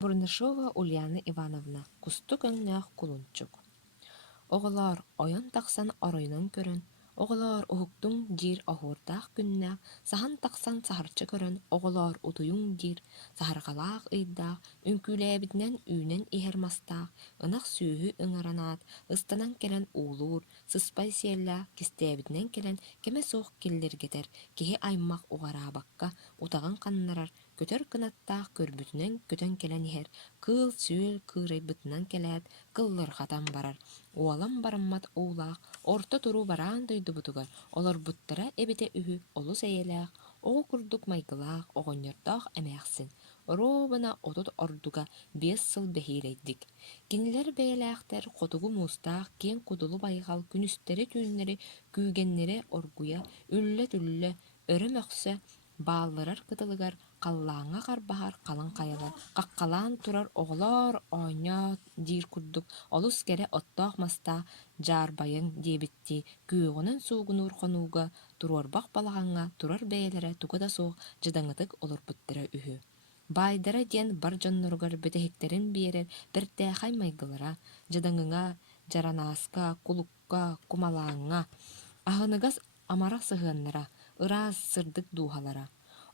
Бурнышова Ульяна Ивановна, кустук өңнәх кулунчук. Оҕолоор ойон тахсан оройунан көрөн, оҕолоор уһуктуҥ диир оһуурдаах күннээх, саһан тахсан саһарчы көрөн, оҕолоор утуйуҥ диир, саһарҕалаах ыйдаах, үҥкүүлээбитинэн үүнэн иһэр мастаах, ынах сүүһү ыҥаранаат, ыстанан кэлэн уулуур, сыспай сиэллээх, кистээбитинэн кэлэн кэмэ суох киллиргэтэр, киһи аймах уҕараабакка, утаҕын ханнарар, көтөр кынаттаах көрбүтүнэн көтөн кэлэн иһэр, кыыл сүүл кыырайбытынан кэлээт, кыллырҕатан барар. Уолам бараммат уулаах, орто туру бараан дойдубутугар, олорбуттара эбите үһү, олус эйэлээх, оҕо курдук майгылаах, оҕонньордоох эмээхсин. Оробана отут ордуга 5 сыл бэһиирэйдик. Кинилэр бэйэлээхтэр хотугу муустаах киэн кудулу байҕал күнүстери түүннери күүгэннери оргуя, үллэ-түллэ, өрө-мөхсө, баалларар кытылыгар, халлааҥҥа харбаһар халаҥ хайалар, хаххалаан турар оҕолоор оонньоот диир курдук, олус кэрэ оттоох мастаах дьаарбайыҥ диэбитти, күүөҕүнэн суугунуур хонууга, туруорбах балаҕаҥҥа турар бэйэлэрэ туга да суох дьыдаҥытык олорбуттара үһү. Баайдара диэн бар дьонноругар бөтөһүктерин биэрэр бэртээхай майгылара, дьыдаҥыҥа, дьаранааска, кулукка, кумалааҥҥа, аһыныгас амарах сыһыаннара, ыраас сырдык дууһалара.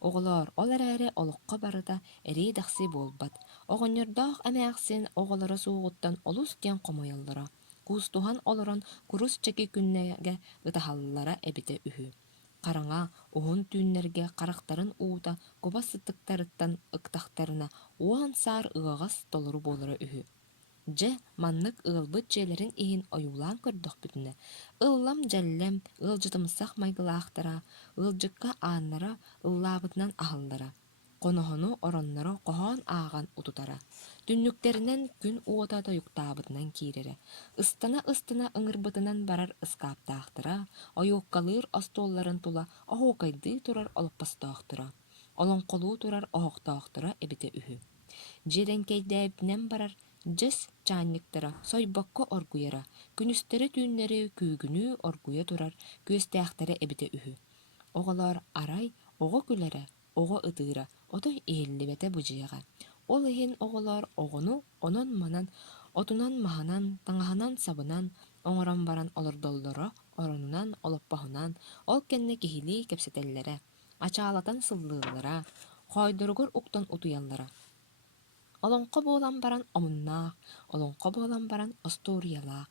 Оҕолоор ол эрээри олоххо барыта эрии дахсый буолбат. Оҕонньордоох эмээхсин оҕолоро суугуттан олус диэн хомойоллоро. Куустуһан олорон курус чэки күннэгэ ытаһаллара эбитэ үһү. Хараҥа, уһун түүннэргэ харахтарын уута куба сытыктарыттан ыктахтарына уон саар ыаҕас толору буолара үһү. Дьэ, маннык ыалбыт дьиэлэрин иһин ойуулаан көрдөхпүтүнэ. Ыллам дьэллэм, ыалдьытымсах майгылаахтара, ыалдьыкка ааннара ыллаабытынан аһыллара. Хоноһону оронноро коһоон ааҕан утутара. Түннүктэринэн күн уота тойуктаабытынан киирэрэ. Ыстана ыҥырбытынан барар ыскааптаахтара, ойууккалыыр остуолларын тула оһуокайдыы турар олоппостоохтура. Олоҥхолуу турар оһохтоохтура эбитэ үһү. Дьиэрэнкэйдээбитинэн барар дьэс чаанньыктара сойбокко оргуйара, күнүстери түүннери күүгүнүү оргуйа турар, күөстээхтэрэ эбитэ үһү. Оҕолоор арай оҕо күлэрэ, оҕо ытыыра, отой иһиллибэтэ быдьыаҕа. Ол иһин оҕолоор оҕону онон манан, отунан маһанан, таҥаһынан сабынан, оҥорон баран олордоллоро оронунан, олоппоһунан, ол кэннэ киһилии кэпсэтэллэрэ, ачаалатан сыллыыллара, хойдоругар уктан утуйаллара. Олоҥхо буолан баран омуннаах, олоҥхо буолан баран остуурыйалаах.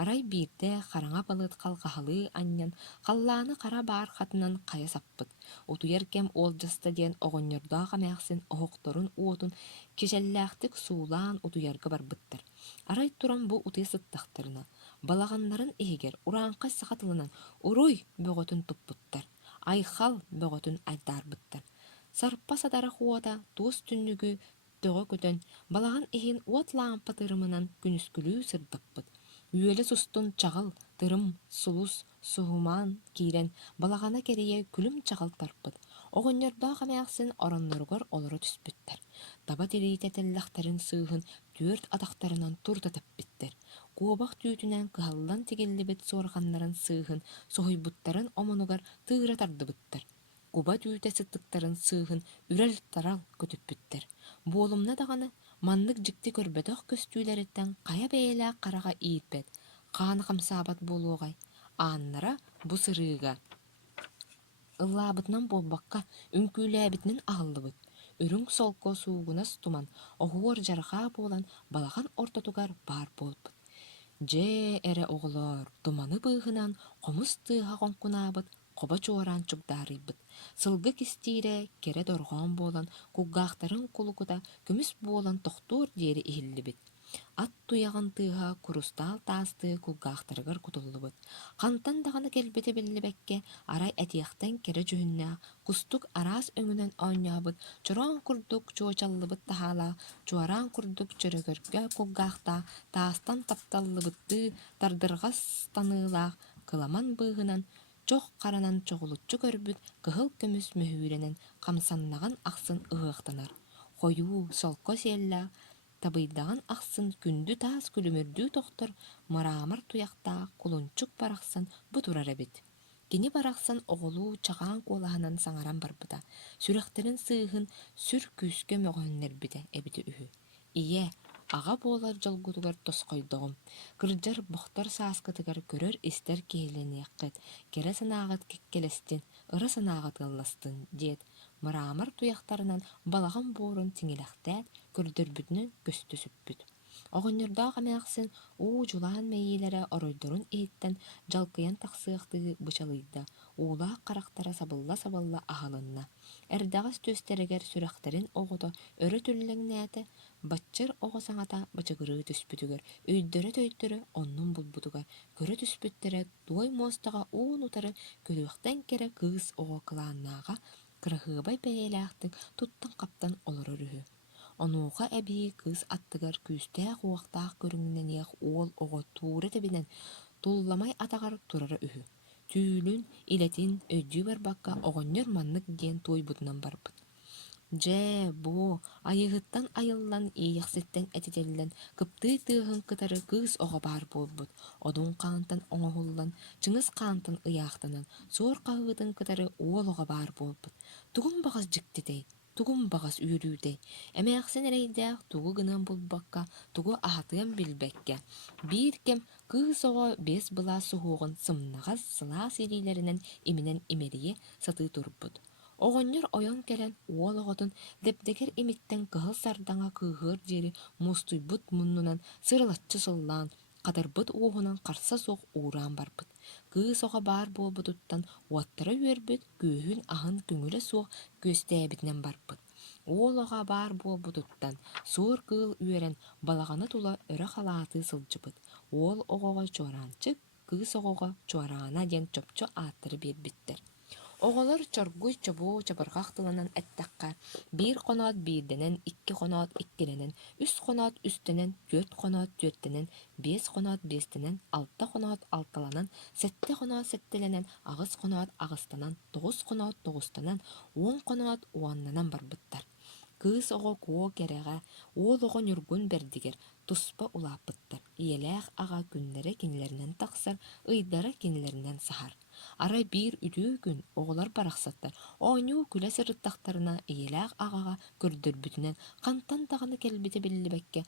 Арай биирдэ хараҥа балыыт халҕаһалыы анньан, халлааны хара баар хатынан хая саппыт. Утуйар кэм уолдьаста диэн оҕонньордоох эмээхсин оһохторун уотун кичэллээхтик суулаан утуйарга барбыттар. Арай туран бу утуйа сыттахтарына. Балаҕаннарын иһигэр ураанхай сахатылынан уруй бөҕөтүн туппуттар. Айхал бөҕөтүн айдаарбыттар. Сарпа сатара хуота туус түннүгү төҕө көтөн, балаҕан иһин уот лампа тырымынан күнүскүлүү сырдаппыт. Үөлэ сустун чаҕыл, тырым, сулус, суһумаан киирэн балаҕана кэрийэ күлүм чаҕыл тарпыт. Оҕонньордоох эмээхсин оронноругар олоро түспүттэр. Таба тириитэ теллэхтэрин сыыһын түөрт атахтарынан турда тэппиттэр. Куобах түүтүнэн кыһаллан тигиллибит суорҕаннарын сыыһын соһуйбуттарын омунугар тыыра тардыбыттар. Куба түүтэ сыттыктарын сыыһын үрэл тарал көтүппүттэр. Буолумна даҕаны маннык дьикти көрбөтөх көстүүлэриттэн хая бэйэлээх хараҕа иирбэт, хаана хамсаабат буолуоҕай, ааннара бу сырыыга ыллаабытынан буолбакка үҥкүүлээбитинэн аһыллыбыт. Үрүҥ солко суугунас туман оһуор дьарҕаа буолан балаҕан ортотугар баар буолбут. Дьээ эрэ оҕолоор, туманы быыһынан хомус тыаһа хоҥкунаабыт, хоба чуораан чугдаарыйбыт. Сылгы кистиирэ керэ дорҕоон буолан, куггаахтарын кулукута көмүс буолан тохтуур диэри иһиллибит. Ат туйаҕын тыаһа курустаал таастыы куггаахтарыгар кутуллубут. Хантан даҕаны кэлбитэ биллибэккэ арай этиэхтэн кэрэ дьүһүннээх, кустук араас өҥүнэн оонньообут, чороон курдук чуочаллыбыт таһаалаах, чуараан курдук чөрөгөргө куггаахтаах, таастан тапталлыбыттыы тардырҕас таныылаах, кыламан быыһынан чох харанан чоҕулуччу көрбүт кыһыл көмүс мөһүүрэнэн хамсаннаҕын ахсын ыһыахтанар. Хойуу, солко сиэллээх, табыйдаҕын ахсын күндү таас күлүмүрдүү тохтор мараамар туяхтаах кулунчук барахсан бу турар эбит. Кини барахсан оҕолуу чаҕаан куолаһынан саҥаран барбыта, сүрэхтерин сыыһын сүр күүскө мөҕөһүннэрбитэ эбите үһү. Ие, аға болар жолгутугар тоскойдоғым. Кырдьар бохтар сааскытыгар көрөр истер киһилениэххит, кере санааҕат кеккелестин, ыры санааҕат ылластын, диэт. Мыраамар туяхтарынан балаган буорун тиҥилэхтэät, көрдөрбүтүнөн көстө сүппүт. Оҕонньордоох эмээхсин уу жулаан мэйиилэрэ оройдорун иһиттэн жалкыйан тахсыахтыгы бычалыйда, уулаах харахтара сабылла-сабылла аһалынна. Эрдэҕас түстэригэр сүрэхтэрин оҕото өрө түллэҥнээтэ, баччар оҕо саҥата бачыгырыы түспүтүгэр, өйдөрө-төйдөрө оннун булбутугар, көрө түспүттэрэ туой моостаҕа уун утары күлүөхтэн кэрэ кыыс оҕо кылааннааҕа кыраһыабай бэйэлээхтик туттан хаптан олорор үһү. Онуоха эбии кыыс аттыгар күүстээх уохтаах көрүҥнэниэх уол оҕо тууру тэбинэн тулламай атаҕар турара үһү. Түүлүн, илэтин өйдүү барбакка оҕонньор маннык диэн туойбутунан барбыт. Дьэ, бу, айыһыттан айыллан иийэхситтэн этитэллэн, кыптыы тыаһын кытары кыыс оҕо баар буолбут, одуун хаантан оҥоһуллан, чыҥыс хаантан ыяахтанан, суор хаһыытын кытары уол оҕо баар буолбут. Тугум баҕас дьиктитэй, тугум баҕас үүрүүтэй. Эмээхсин эрэйдээх тугу гынан булбакка, тугу аһатыан билбэккэ. Биир кэм кыыс оҕо биэс былаа суһуоҕун сымнаҕас сылаас ириилэринэн иминэн имэрийэ сатыы турбут. Оҕонньор ойон кэлэн уол оҕотун дэпдэгэр имиттэн кыһыл сардаҥа кыыһыар диэри муустуйбут муннунан сырылаччы сыллаан, хатарбыт уоһунан харса суох уураан барбыт. Кыыс оҕо баар буолбутуттан уоттара үөрбүт күөһүн аһын күҥүлэ суох күөстээбитинэн барбыт. Уол оҕо баар буолбутуттан суор кыыл үөрэн балаҕаны тула өрө халаатыы сылдьыбыт. Уол оҕоҕо чуараанчык, кыыс оҕоҕо чуараана диэн чопчо ааттары биэрбиттэр. Оҕолор чоргуй чобуу чабыргах тыланан эттэххэ, биир хоноот биирдэнэн, икки хоноот иккинэнэн, үс хоноот үстэнэн, түөрт хоноот түөртэнэн, биэс хоноот биэстэнэн, алта хоноот алталанан, сэтте хоноот сэттэлэнэн, аҕыс хоноот аҕыстанан, тоҕус хоноот тоҕустанан, уон хоноот уоннанан барбыттар. Кыыс оҕо куо кэрэҕэ, уол оҕо ньургун бэрдигэр, туспа улааппыттар. Иэлээх аҕа күннэрэ кинилэринэн тахсар, ыйдара кинилэринэн саһар. Ара биир үтүү күн оҕолор барахсаттар. Ооньуу күлэ сырыттахтарына иэлээх аҕаҕа көрдөрбүтүнэн хантан даҕаны кэлбите биллибэккэ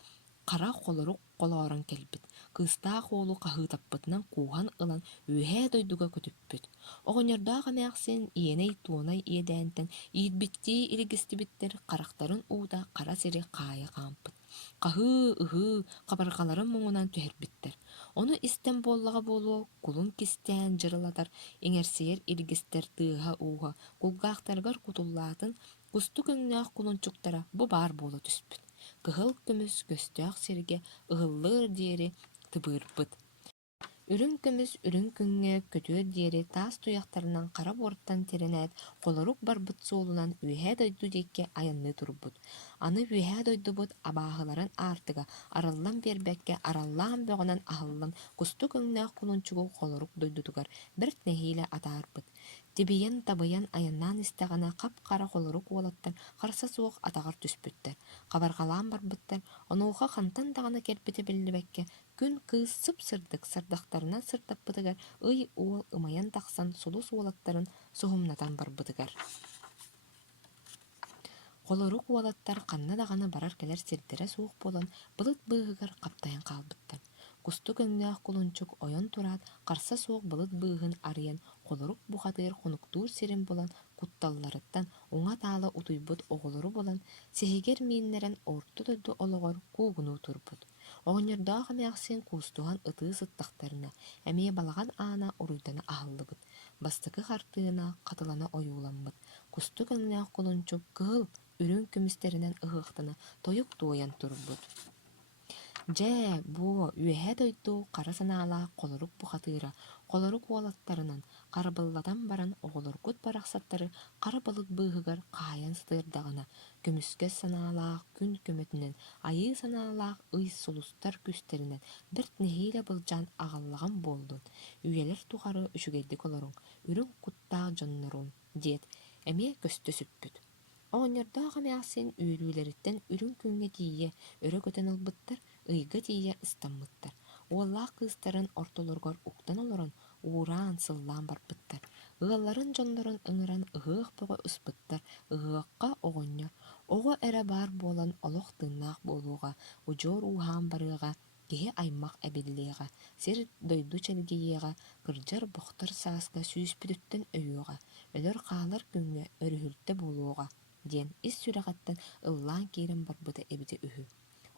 хара холорук холоорон кэлбит. Кыыстаах уолу хаһыытаппытынан кууһан ылан үөһээ дойдуга көтүппүт. Оҕонньордоох эмээхсин иэнэй туонай иэдээнтэн иирбиттии илигистибиттэр харахтарын уута хара сири хаайа хаампыт. Хаһыы, ыһыы, хабаргаларын муҥунан түһэрбиттэр. Ону истэн буоллаҕа буолуо кулун кистээн дьырылатар, иҥэрсиэр илигистэр тыаһа ууһа, кулгаахтарыгар кутуллаатын, кусту көҥнөөх кулунчуктара бу баар буола түспүт. Кыһыл көмүс көстөөх сиргэ ыһыллыыр диэри тыбыырбыт. Үрүн көмүс үрүн күҥҥэ көтүөр диэри таас туйахтарынан хара буорттан тирэнээт холорук барбыт суолунан үөһээ дойду диэккэ айанныы турбут. Аны үөһээ дойдубут абааһыларын аартыга араллан биэрбэккэ араллаан бөҕөнөн аһыллан кусту көҥнөөх кулунчугу холорук дойдутугар бэрт нэһиилэ атаарбыт. Тибийэн табыйан аяннаан истэҕинэ хап-хара холорук уолаттар харса суох атаҕар түспүттэр. Хабаргалаан барбыттар, онуоха хантан даҕаны кэлбите биллибэккэ күн кыыс сып-сырдык сардахтарына сыртаппытыгар ый уол ымайан тахсан сулус уолаттарын суһумнатан барбытыгар. Холорук уолаттар ханна даҕаны барар кэлэр сирдэрэ суох буолан былыт быыһыгар хаптайан хаалбыттар. Кусту көҥнөөх кулунчук ойон тураат харса суох былыт быыһын арыйан холорук бухатыыр хонуктуур сирин булан кутталларыттан уҥа таала утуйбут оҕолору булан сиһигэр мииннэрэн орто дойду олоҕор куугунуу турбут. Оҕонньордоох эмээхсин куустуһан ытыы сыттахтарына, эмиэ балаҕан аана уруйдана аһыллыбыт. Бастакы хартыына хатылана ойууламмыт. Кусту көҥнөөх кулунчук кыһыл үрүн күмүстэринэн ыһыахтана тойук туойан турбут. Дьэ, бу, үөһэ дойду хара санаалаах холорук бухатыыра, холорук уолаттарынан харабыллатан баран оҕолоргут барахсаттары хара балык быыһыгар хаайан сытыырдаҕына, көмүскэ санаалаах күн көмөтүнэн, айыы санаалаах ый сулустар күстэринэн бэрт нэһиилэ былдьаан аҕаллаҕан буоллун, үөлэр тухары үчүгэйдик олоруҥ, үрүҥ куттаах дьонноруун, диэт эмиэ көстө сүппүт. Оҕонньордоох эмээхсин үүрүүлэриттэн үрүҥ күҥҥэ тиийэ өрө көтөн ылбыттар, ыйга тиийэ ыстаммыттар. Уоллаах кыыстарын ортолоргор уктан олорон уураан сыллаан барбыттар. Ыалларын дьоннорун ыҥыран ыһыах бөҕө ыспыттар, ыһыахха оҕонньор. Оҕо эрэ баар буолан олох тыыннаах буолууга, удьуор ууһаан барыаҕа, киһи аймах эбиллиэҕэ, сир дойду чэлгийиэҕэ, кырдьар бохтор сааска сүүспүтүттэн өйүөҕэ, өлөр-хаалар күҥҥэ өрүһүлтэ буолуоҕа диэн ис сүрэҕэттэн ыллаан киирэн барбыта эбитэ үһү.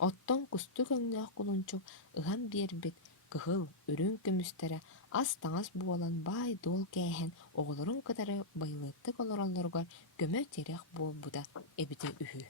Оттон кустук өҥнөөх кулунчук ыһан биэрбит кыһыл, үрүүн көмүстэрэ ас таҥас буолан баай дуол кээһэн оҕолорун кытары байылыаттык олороллоргор көмө тиэрэх буолбута эбитэ үһү